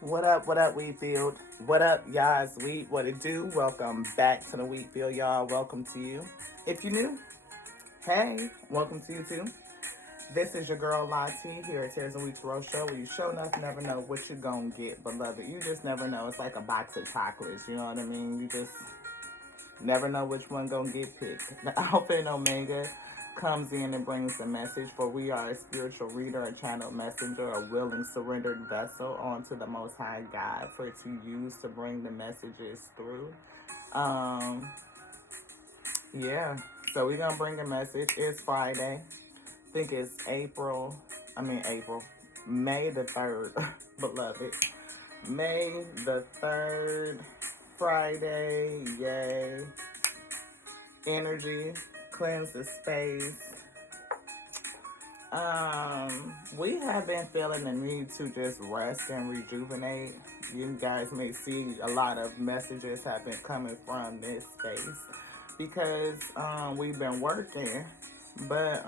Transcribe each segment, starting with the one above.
What up, Wheatfield? What up, y'all? It's Wheat. What it do? Welcome back to the Wheatfield, y'all. Welcome to you. If you're new, hey, welcome to you too. This is your girl Lottie here at Tears and Weeks Road Show, where you show enough never know what you're gonna get, beloved. You just never know. It's like a box of chocolates, you know what I mean? You just never know which one gonna get picked. The Alpha and Omega comes in and brings the message, for we are a spiritual reader, a channel messenger, a willing surrendered vessel onto the Most High God for it to use to bring the messages through. Um, yeah, so we're gonna bring a message. It's Friday. I think it's May the 3rd, beloved. May the 3rd, Friday, yay. Energy, cleanse the space. We have been feeling the need to just rest and rejuvenate. You guys may see a lot of messages have been coming from this space because we've been working, but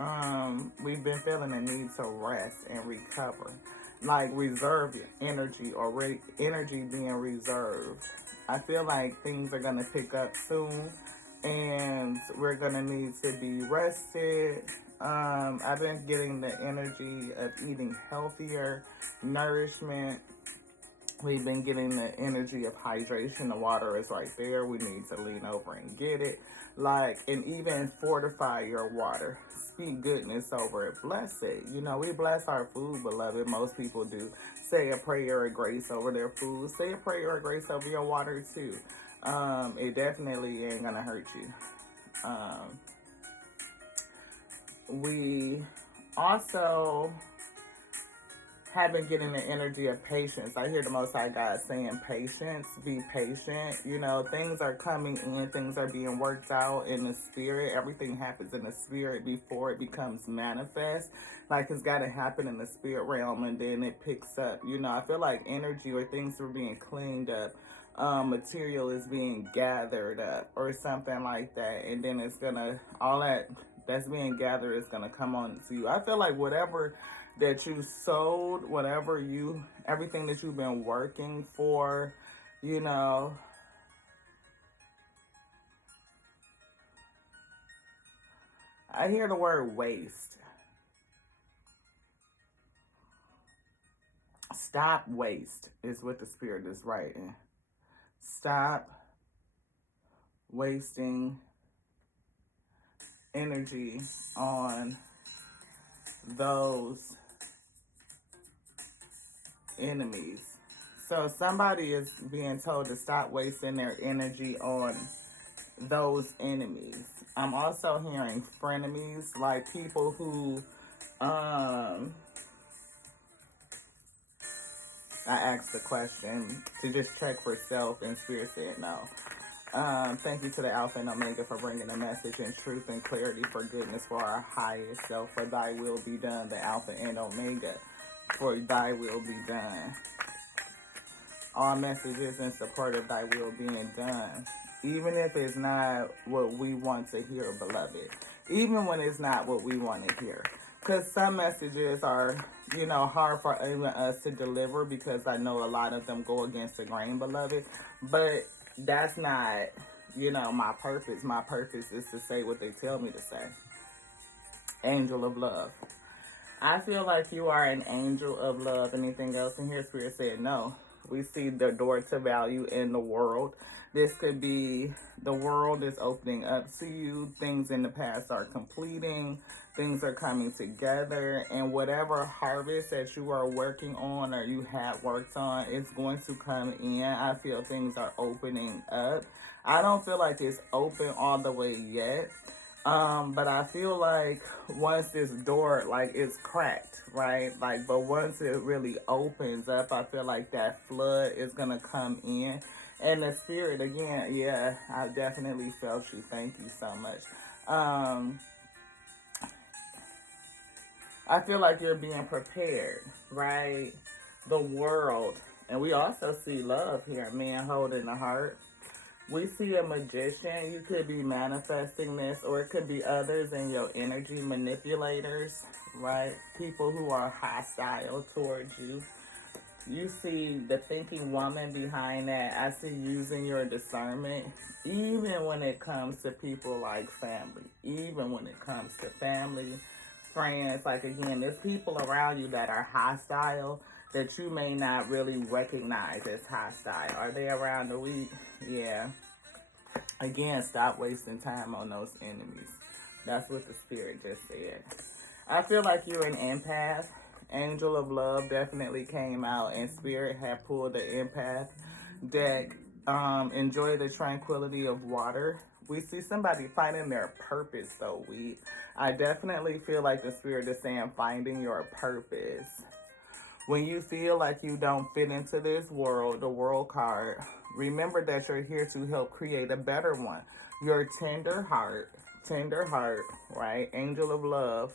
we've been feeling the need to rest and recover, like reserve energy or energy being reserved. I feel like things are gonna pick up soon, and we're gonna need to be rested. I've been getting the energy of eating healthier, nourishment. We've been getting the energy of hydration. The water is right there. We need to lean over and get it. And even fortify your water. Speak goodness over it. Bless it. You know, we bless our food, beloved. Most people do. Say a prayer of grace over their food. Say a prayer of grace over your water, too. It definitely ain't gonna hurt you. We also have been getting the energy of patience. I hear the Most High God saying patience, be patient. You know, things are coming in, things are being worked out in the spirit. Everything happens in the spirit before it becomes manifest. Like, it's got to happen in the spirit realm, and then it picks up. You know, I feel like energy or things are being cleaned up. Material is being gathered up or something like that, and then it's gonna, all that's being gathered is gonna come on to you. I feel like whatever that you sowed, everything that you've been working for, you know, I hear the word waste. Stop waste is what the Spirit is writing. Stop wasting energy on those enemies. So somebody is being told to stop wasting their energy on those enemies. I'm also hearing frenemies, like people who I asked the question to just check for self, and Spirit said no. Thank you to the Alpha and Omega for bringing the message in truth and clarity, for goodness, for our highest self, for thy will be done, the Alpha and Omega, for thy will be done. All messages in support of thy will being done, even if it's not what we want to hear, beloved. Even when it's not what we want to hear. Because some messages are, you know, hard for even us to deliver, because I know a lot of them go against the grain, beloved. But that's not, you know, my purpose. My purpose is to say what they tell me to say. Angel of love. I feel like you are an angel of love. Anything else in here? Spirit said no. We see the door to value in the world. This could be the world is opening up to you. Things in the past are completing. Things are coming together. And whatever harvest that you are working on or you have worked on, it's going to come in. I feel things are opening up. I don't feel like it's open all the way yet. But I feel like once this door, it's cracked, right? But once it really opens up, I feel like that flood is going to come in. And the Spirit, again, yeah, I definitely felt you. Thank you so much. I feel like you're being prepared, right? The world. And we also see love here, man holding the heart. We see a magician. You could be manifesting this, or it could be others in your energy, manipulators, right? People who are hostile towards you. You see the thinking woman behind that. I see using your discernment, even when it comes to people like family, even when it comes to family, friends. Like, again, there's people around you that are hostile that you may not really recognize as hostile. Are they around the week? Yeah. Again, stop wasting time on those enemies. That's what the spirit just said. I feel like you're an empath. Angel of Love definitely came out, and Spirit had pulled the empath deck. Enjoy the tranquility of water. We see somebody finding their purpose, though. I definitely feel like the Spirit is saying finding your purpose. When you feel like you don't fit into this world, the world card, remember that you're here to help create a better one. Your tender heart, right? Angel of Love.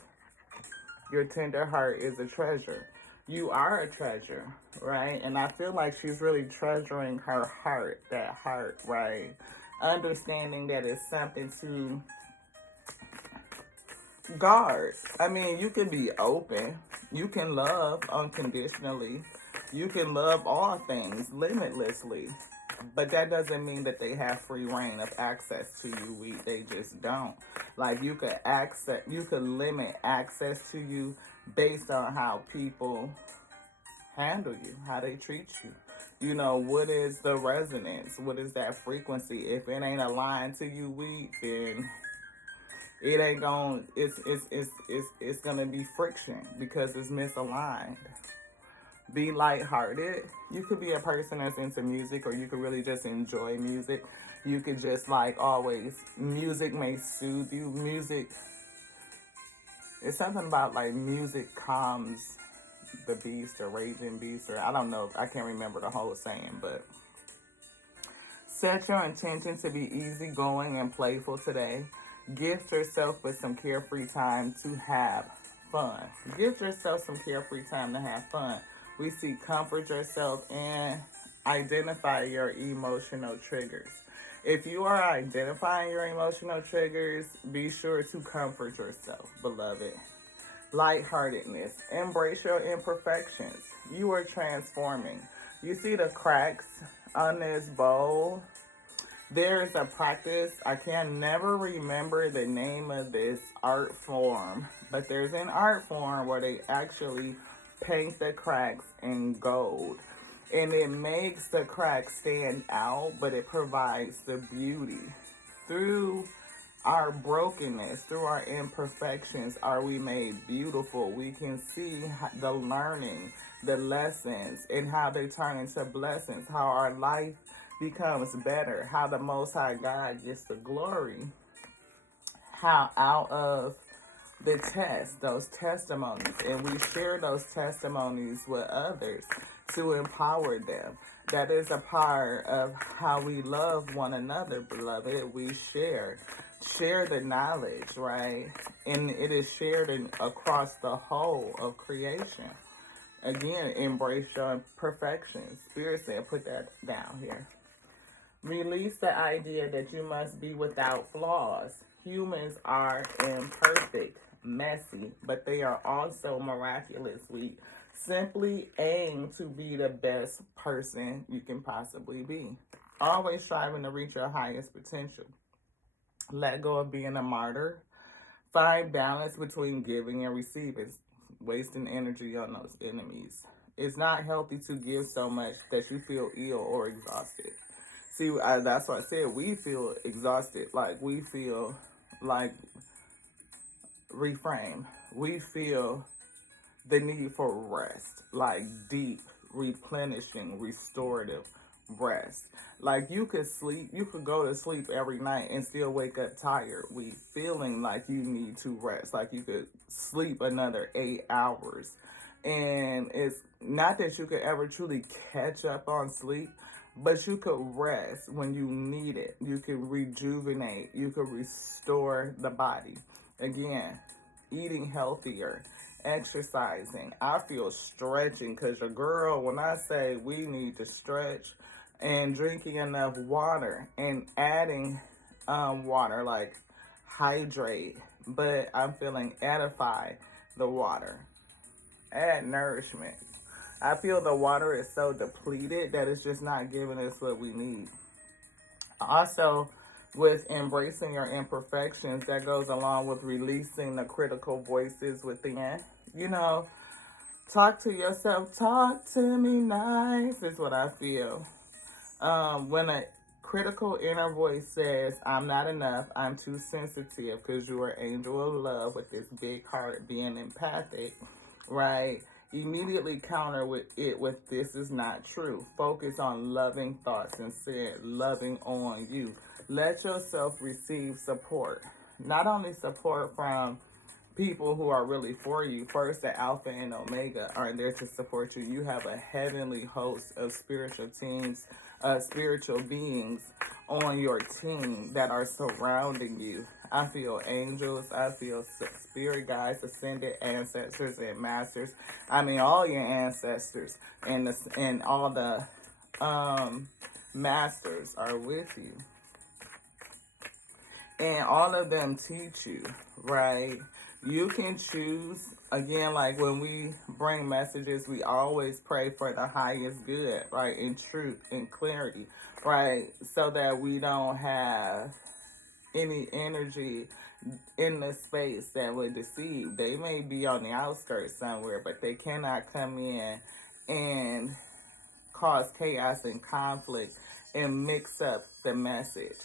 Your tender heart is a treasure. You are a treasure, right? And I feel like she's really treasuring her heart, that heart, right? Understanding that it's something to guard. I mean, you can be open. You can love unconditionally. You can love all things limitlessly. But that doesn't mean that they have free reign of access to you. They just don't. Like, you could limit access to you based on how people handle you, how they treat you. You know, what is the resonance? What is that frequency? If it ain't aligned to you, then it ain't going. It's gonna be friction because it's misaligned. Be lighthearted. You could be a person that's into music, or you could really just enjoy music. You could just, like, always, music may soothe you. Music, it's something about, like, music calms the beast, or raging beast, or I don't know. I can't remember the whole saying, but set your intention to be easygoing and playful today. Gift yourself with some carefree time to have fun. Give yourself some carefree time to have fun. We see comfort yourself and identify your emotional triggers. If you are identifying your emotional triggers, be sure to comfort yourself, beloved. Lightheartedness. Embrace your imperfections. You are transforming. You see the cracks on this bowl? There is a practice. I can never remember the name of this art form, but there's an art form where they actually paint the cracks in gold. And it makes the cracks stand out, but it provides the beauty. Through our brokenness, through our imperfections, are we made beautiful. We can see the learning, the lessons, and how they turn into blessings, how our life becomes better, how the Most High God gets the glory, how out of the test, those testimonies, and we share those testimonies with others to empower them. That is a part of how we love one another, beloved. We share the knowledge, right? And it is shared across the whole of creation. Again, embrace your imperfections. Spirit said, put that down here. Release the idea that you must be without flaws. Humans are imperfect, messy, but they are also miraculous. We simply aim to be the best person you can possibly be. Always striving to reach your highest potential. Let go of being a martyr. Find balance between giving and receiving, wasting energy on those enemies. It's not healthy to give so much that you feel ill or exhausted. See, that's why I said we feel exhausted. Like, we feel like, reframe. We feel the need for rest, like deep, replenishing, restorative rest. Like, you could go to sleep every night and still wake up tired. We feeling like you need to rest. Like, you could sleep another 8 hours. And it's not that you could ever truly catch up on sleep, but you could rest when you need it. You could rejuvenate. You could restore the body. Again, eating healthier, exercising. I feel stretching, because your girl, when I say we need to stretch, and drinking enough water and adding water, like hydrate, but I'm feeling edify the water. Add nourishment. I feel the water is so depleted that it's just not giving us what we need. Also, with embracing your imperfections, that goes along with releasing the critical voices within. You know, talk to yourself, talk to me nice, is what I feel. When a critical inner voice says, I'm not enough, I'm too sensitive, because you're an angel of love with this big heart, being empathic, right? Immediately counter with this is not true. Focus on loving thoughts instead, loving on you. Let yourself receive support. Not only support from people who are really for you. First, the Alpha and Omega are there to support you. You have a heavenly host of spiritual teams, spiritual beings on your team that are surrounding you. I feel angels. I feel spirit guides, ascended ancestors and masters. I mean, all your ancestors and all the masters are with you. And all of them teach you, right? You can choose, again, like when we bring messages, we always pray for the highest good, right? In truth and clarity, right? So that we don't have any energy in the space that would deceive. They may be on the outskirts somewhere, but they cannot come in and cause chaos and conflict and mix up the message.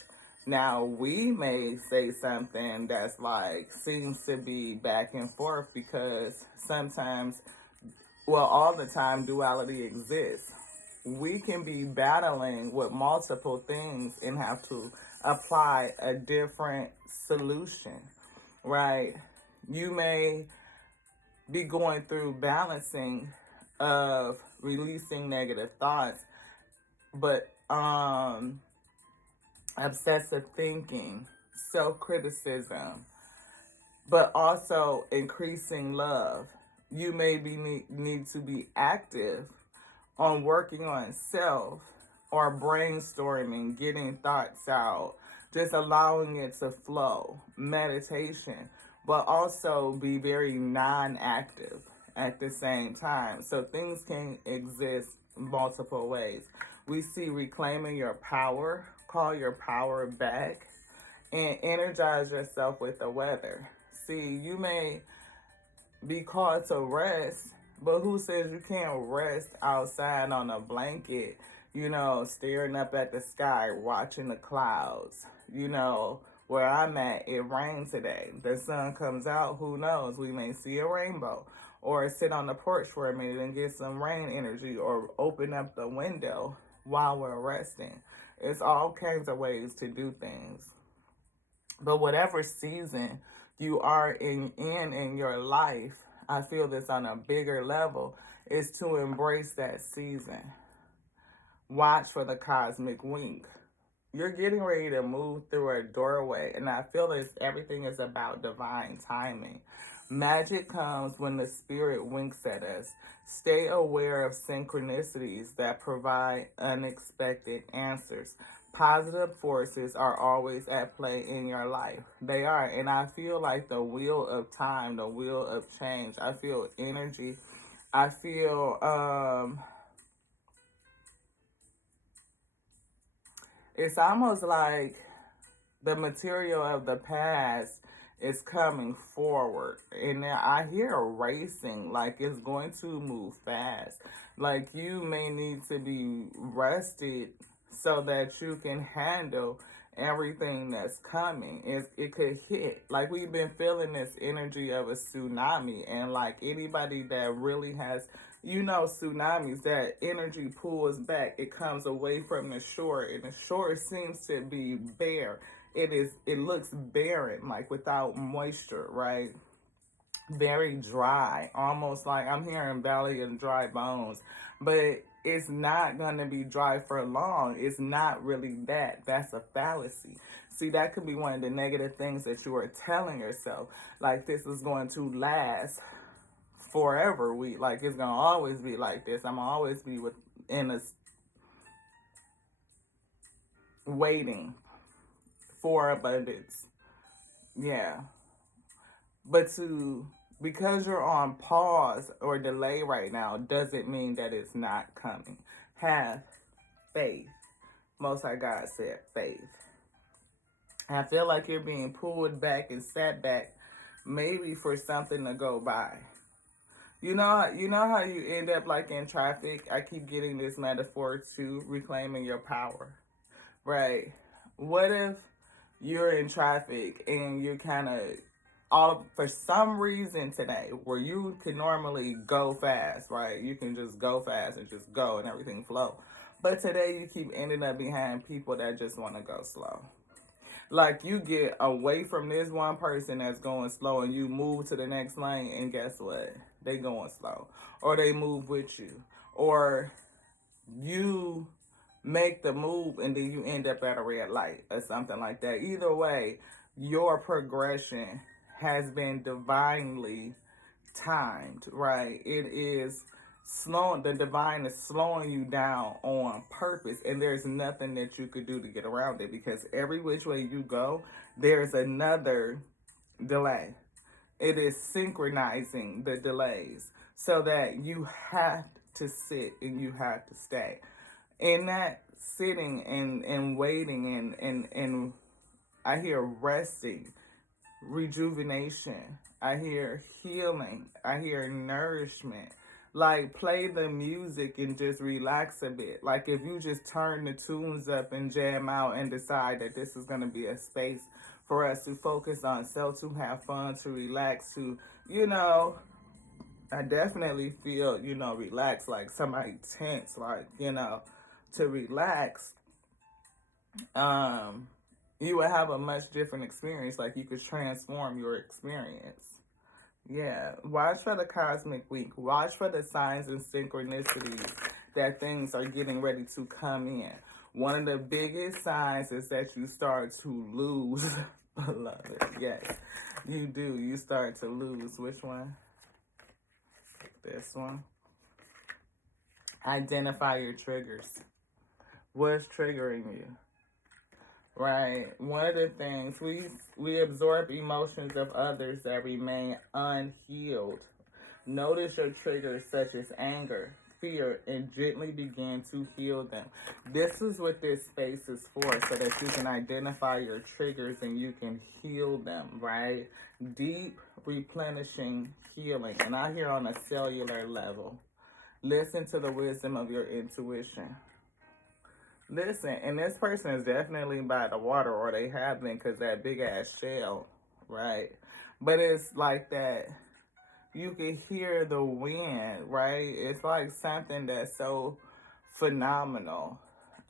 Now, we may say something that's like, seems to be back and forth because sometimes, well, all the time, duality exists. We can be battling with multiple things and have to apply a different solution, right? You may be going through balancing of releasing negative thoughts, but obsessive thinking, self-criticism, but also increasing love. You may need to be active on working on self or brainstorming, getting thoughts out, just allowing it to flow, meditation, but also be very non-active at the same time. So things can exist multiple ways. We see reclaiming your power, call your power back, and energize yourself with the weather. See, you may be called to rest, but who says you can't rest outside on a blanket, staring up at the sky, watching the clouds? Where I'm at, it rained today. The sun comes out, who knows? We may see a rainbow. Or sit on the porch for a minute and get some rain energy, or open up the window while we're resting. It's all kinds of ways to do things. But whatever season you are in your life, I feel this on a bigger level, is to embrace that season. Watch for the cosmic wink. You're getting ready to move through a doorway, and I feel this everything is about divine timing. Magic comes when the spirit winks at us. Stay aware of synchronicities that provide unexpected answers. Positive forces are always at play in your life. They are. And I feel like the wheel of time, the wheel of change. I feel energy. I feel it's almost like the material of the past is coming forward. And now I hear racing, like it's going to move fast. Like you may need to be rested so that you can handle everything that's coming. It could hit. Like we've been feeling this energy of a tsunami, and like anybody that really has, tsunamis, that energy pulls back. It comes away from the shore, and the shore seems to be bare. It looks barren, like without moisture, right? Very dry, almost like I'm hearing belly and dry bones, but it's not going to be dry for long. It's not really that. That's a fallacy. See, that could be one of the negative things that you are telling yourself, like this is going to last forever. Like it's going to always be like this. I'm going to always be in a waiting for abundance. Yeah. But to because you're on pause or delay right now doesn't mean that it's not coming. Have faith. Most High God said faith. I feel like you're being pulled back and set back, maybe for something to go by. You know how you end up like in traffic? I keep getting this metaphor to reclaiming your power, right? What if you're in traffic and you're kind of all for some reason today where you can normally go fast, right? You can just go fast and just go and everything flow. But today you keep ending up behind people that just want to go slow. Like you get away from this one person that's going slow and you move to the next lane and guess what? They going slow. Or they move with you. Or you make the move and then you end up at a red light or something like that. Either way, your progression has been divinely timed, right? It is the divine is slowing you down on purpose, and there's nothing that you could do to get around it, because every which way you go, there's another delay. It is synchronizing the delays so that you have to sit and you have to stay. In that sitting and waiting and I hear resting, rejuvenation, I hear healing, I hear nourishment. Like, play the music and just relax a bit. Like, if you just turn the tunes up and jam out and decide that this is going to be a space for us to focus on self, to have fun, to relax, to, I definitely feel, relax, like somebody tense, like, to relax, you would have a much different experience. Like, you could transform your experience. Yeah, watch for the cosmic week. Watch for the signs and synchronicities that things are getting ready to come in. One of the biggest signs is that you start to lose, beloved. Yes, you do. You start to lose. Which one? This one. Identify your triggers. What's triggering you? Right. One of the things, we absorb emotions of others that remain unhealed. Notice your triggers such as anger, fear, and gently begin to heal them. This is what this space is for, so that you can identify your triggers and you can heal them, right? Deep, replenishing healing. And I hear on a cellular level. Listen to the wisdom of your intuition. Listen, and this person is definitely by the water, or they have been, because that big ass shell, right? But it's like that, you can hear the wind, right? It's like something that's so phenomenal,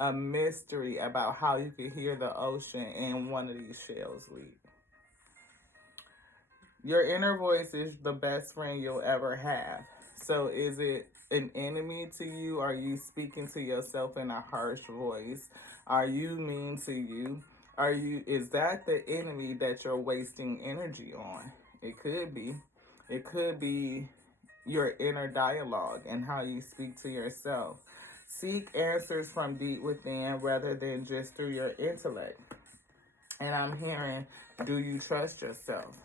a mystery about how you can hear the ocean in one of these shells leap. Your inner voice is the best friend you'll ever have. So is it an enemy to you? Are you speaking to yourself in a harsh voice? Are you mean to you? Is that the enemy that you're wasting energy on? It could be. It could be your inner dialogue and how you speak to yourself. Seek answers from deep within rather than just through your intellect. And I'm hearing, do you trust yourself?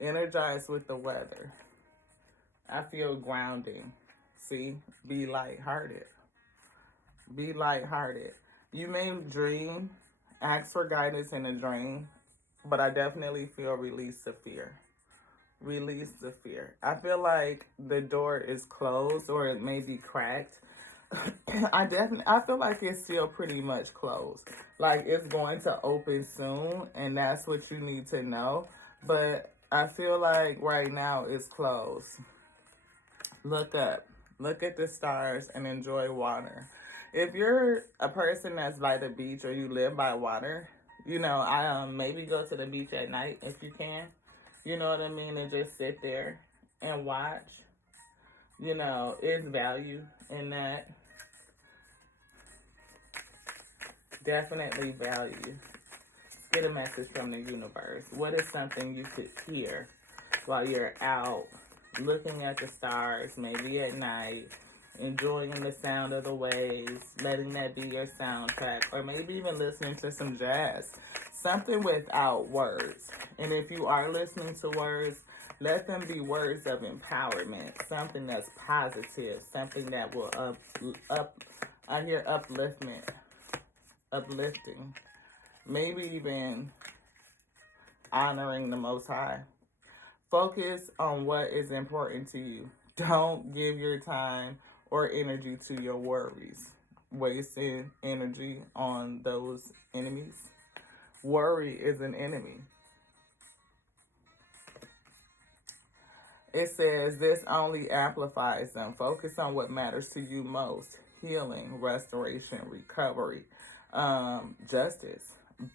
Energize with the weather. I feel grounding. See, be lighthearted. Be lighthearted. You may dream, ask for guidance in a dream, but I definitely feel release the fear. Release the fear. I feel like the door is closed, or it may be cracked. I feel like it's still pretty much closed. Like, it's going to open soon, and that's what you need to know. But I feel like right now it's closed. Look up. Look at the stars and enjoy water. If you're a person that's by the beach or you live by water, I maybe go to the beach at night if you can. You know what I mean? And just sit there and watch. It's value in that. Definitely value. Get a message from the universe. What is something you could hear while you're out looking at the stars, maybe at night, enjoying the sound of the waves, letting that be your soundtrack, or maybe even listening to some jazz, something without words. And if you are listening to words, Let them be words of empowerment, something that's positive, something that will I hear uplifting, maybe even honoring the Most High. Focus on what is important to you. Don't give your time or energy to your worries, wasting energy on those enemies. Worry is an enemy. It says this only amplifies them. Focus on what matters to you most. Healing, restoration, recovery, justice,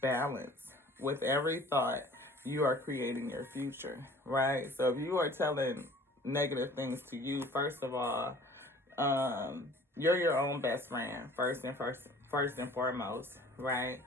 balance. With every thought, you are creating your future, right? So if you are telling negative things to you, first of all, you're your own best friend, first and foremost, right?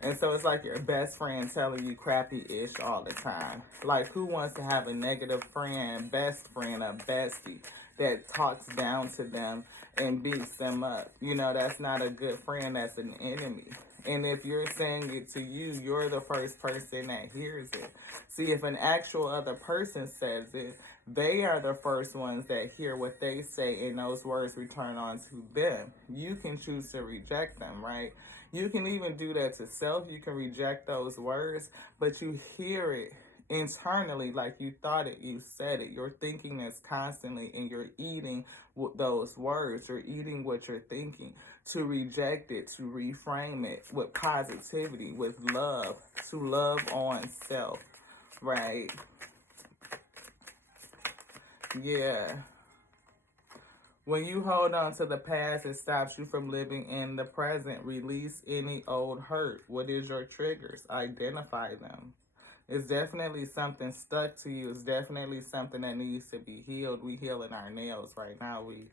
And so it's like your best friend telling you crappy-ish all the time. Like, who wants to have a negative friend, best friend, a bestie that talks down to them and beats them up? You know, that's not a good friend. That's an enemy. And if you're saying it to you, you're the first person that hears it. See, if an actual other person says it, they are the first ones that hear what they say, and those words return on to them. You can choose to reject them, right? You can even do that to self. You can reject those words, but you hear it internally like you thought it, you said it. You're thinking this constantly, and you're eating those words. You're eating what you're thinking. To reject it, to reframe it with positivity, with love, to love on self, right? Yeah. When you hold on to the past, it stops you from living in the present. Release any old hurt. What is your triggers? Identify them. It's definitely something stuck to you. It's definitely something that needs to be healed. We healing our nails right now. We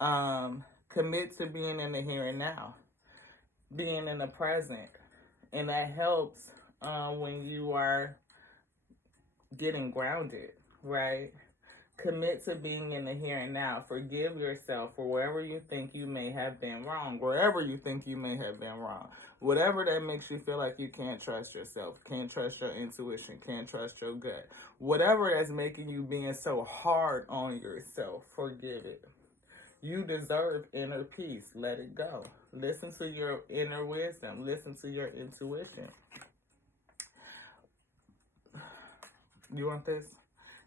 commit to being in the here and now, being in the present. And that helps when you are getting grounded, right? Commit to being in the here and now. Forgive yourself for wherever you think you may have been wrong, wherever you think you may have been wrong. Whatever that makes you feel like you can't trust yourself, can't trust your intuition, can't trust your gut. Whatever that's making you being so hard on yourself, forgive it. You deserve inner peace. Let it go. Listen to your inner wisdom. Listen to your intuition. You want this?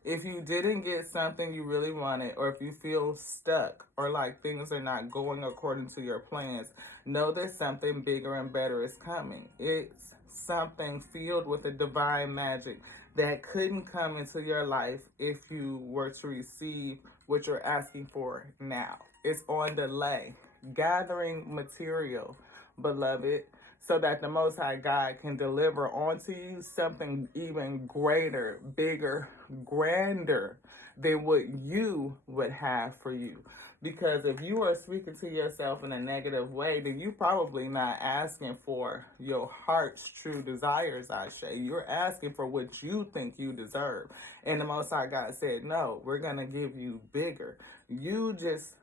If you didn't get something you really wanted, or if you feel stuck, or like things are not going according to your plans, know that something bigger and better is coming. It's something filled with a divine magic that couldn't come into your life if you were to receive what you're asking for now. It's on delay. Gathering material, beloved, so that the Most High God can deliver onto you something even greater, bigger, grander than what you would have for you. Because if you are speaking to yourself in a negative way, then you're probably not asking for your heart's true desires, I say. You're asking for what you think you deserve. And the Most High God said, no, we're going to give you bigger. You just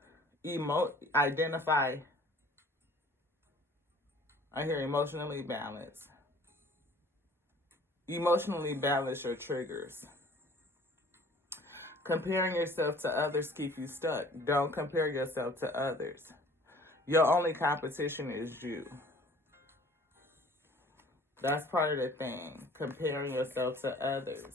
identify. I hear emotionally balanced. Emotionally balance your triggers. Comparing yourself to others keep you stuck. Don't compare yourself to others. Your only competition is you. That's part of the thing. Comparing yourself to others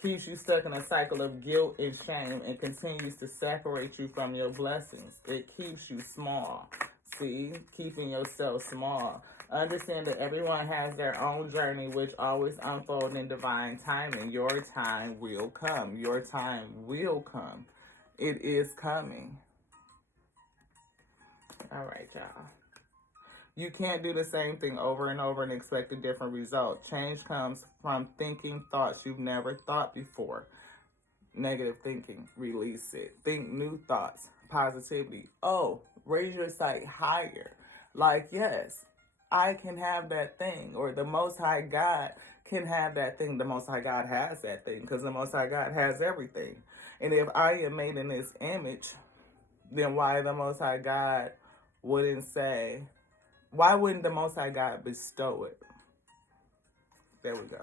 keeps you stuck in a cycle of guilt and shame and continues to separate you from your blessings. It keeps you small. See, keeping yourself small. Understand that everyone has their own journey, which always unfolds in divine timing. Your time will come. Your time will come. It is coming. All right, y'all. You can't do the same thing over and over and expect a different result. Change comes from thinking thoughts you've never thought before. Negative thinking, release it. Think new thoughts, positivity. Oh, raise your sight higher. Like, yes, I can have that thing, or the Most High God can have that thing. The Most High God has that thing, because the Most High God has everything. And if I am made in His image, then why the Most High God wouldn't say, why wouldn't the Most High God bestow it? There we go.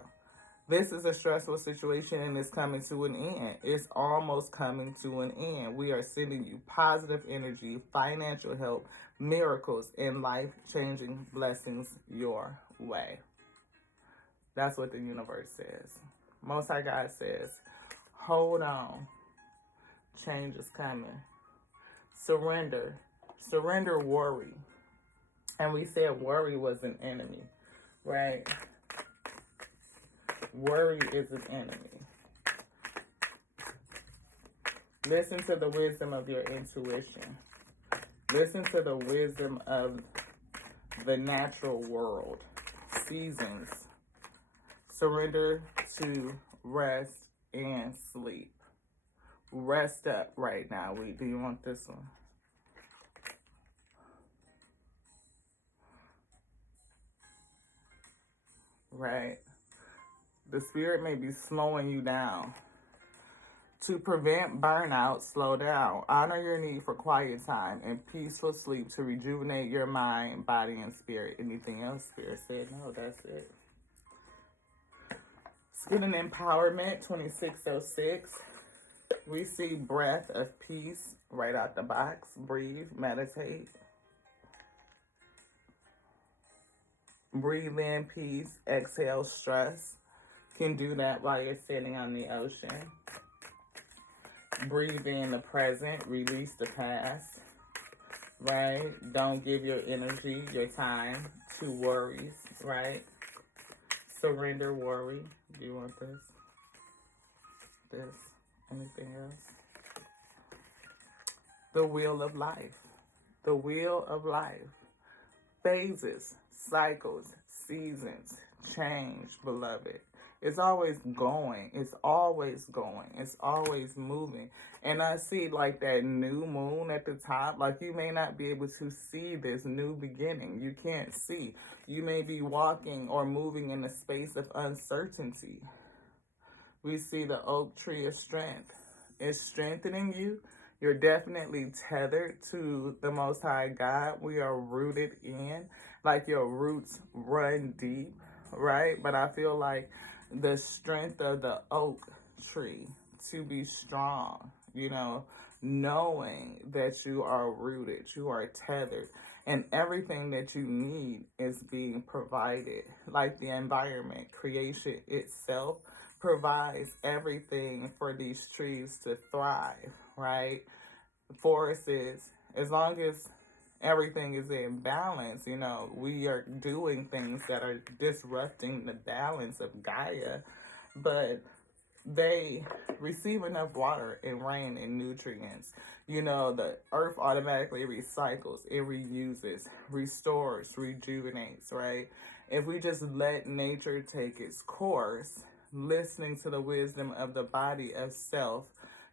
This is a stressful situation and it's coming to an end. It's almost coming to an end. We are sending you positive energy, financial help, miracles, and life-changing blessings your way. That's what the universe says. Most High God says, hold on. Change is coming. Surrender. Surrender worry. And we said worry was an enemy, right? Worry is an enemy. Listen to the wisdom of your intuition. Listen to the wisdom of the natural world. Seasons. Surrender to rest and sleep. Rest up right now. Do you want this one? Right. The spirit may be slowing you down. To prevent burnout, slow down. Honor your need for quiet time and peaceful sleep to rejuvenate your mind, body, and spirit. Anything else? Spirit said no, that's it. Student empowerment, 2606. We see breath of peace right out the box. Breathe, meditate. Breathe in peace, exhale stress. Can do that while you're sitting on the ocean. Breathe in the present, release the past, right? Don't give your energy, your time to worries, right? Surrender worry. Do you want this? This? Anything else? The wheel of life. The wheel of life. Phases, cycles, seasons, change, beloved. It's always going. It's always going. It's always moving. And I see like that new moon at the top. Like you may not be able to see this new beginning. You can't see. You may be walking or moving in a space of uncertainty. We see the oak tree of strength. It's strengthening you. You're definitely tethered to the Most High God. We are rooted in. Like your roots run deep, right? But I feel like the strength of the oak tree to be strong, you know, knowing that you are rooted, you are tethered, and everything that you need is being provided. Like the environment, creation itself provides everything for these trees to thrive, right? Forests, as long as everything is in balance, you know, we are doing things that are disrupting the balance of Gaia, but they receive enough water and rain and nutrients. You know, the earth automatically recycles, it reuses, restores, rejuvenates, right? If we just let nature take its course, listening to the wisdom of the body of self,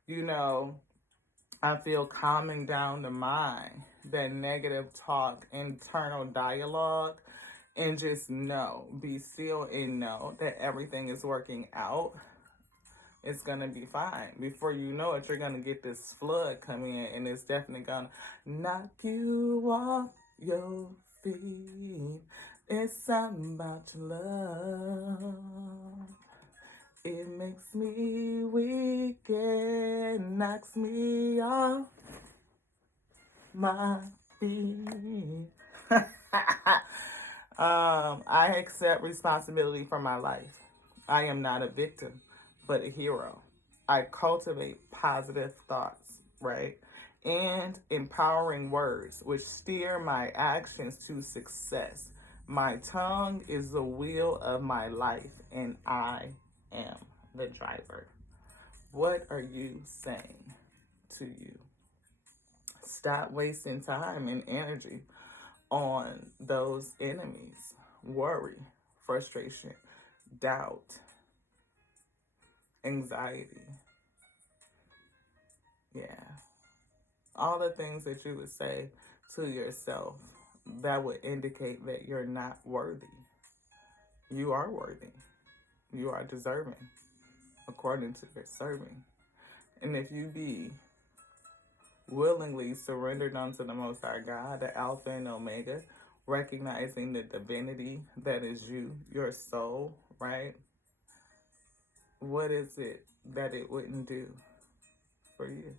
you know, I feel calming down the mind, that negative talk, internal dialogue, and just know, be still and know that everything is working out. It's going to be fine. Before you know it, you're going to get this flood coming in, and it's definitely going to knock you off your feet. It's something about your love. It makes me weak and knocks me off my feet. I accept responsibility for my life. I am not a victim, but a hero. I cultivate positive thoughts, right? And empowering words, which steer my actions to success. My tongue is the wheel of my life, and I am the driver. What are you saying to you? Stop wasting time and energy on those enemies. Worry, frustration, doubt, anxiety. Yeah. All the things that you would say to yourself that would indicate that you're not worthy. You are worthy. You are deserving, according to your serving. And if you be willingly surrendered unto the Most High God, the Alpha and Omega, recognizing the divinity that is you, your soul, right? what is it that it wouldn't do for you?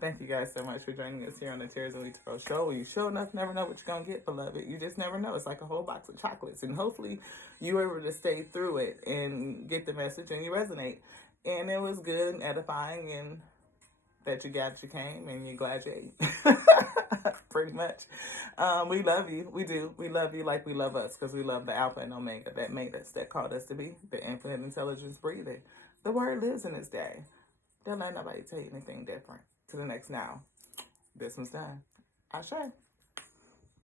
Thank you guys so much for joining us here on the Tears and We Tell show. You sure enough never know what you're going to get, beloved. You just never know. It's like a whole box of chocolates. And hopefully you were able to stay through it and get the message and you resonate. And it was good and edifying, and that you got, you came, and you're glad you ate. Pretty much. We love you. We do. We love you like we love us, because we love the Alpha and Omega that made us, that called us to be the infinite intelligence breathing. The word lives in this day. Don't let nobody tell you anything different. To the next now. This one's done. Ashe.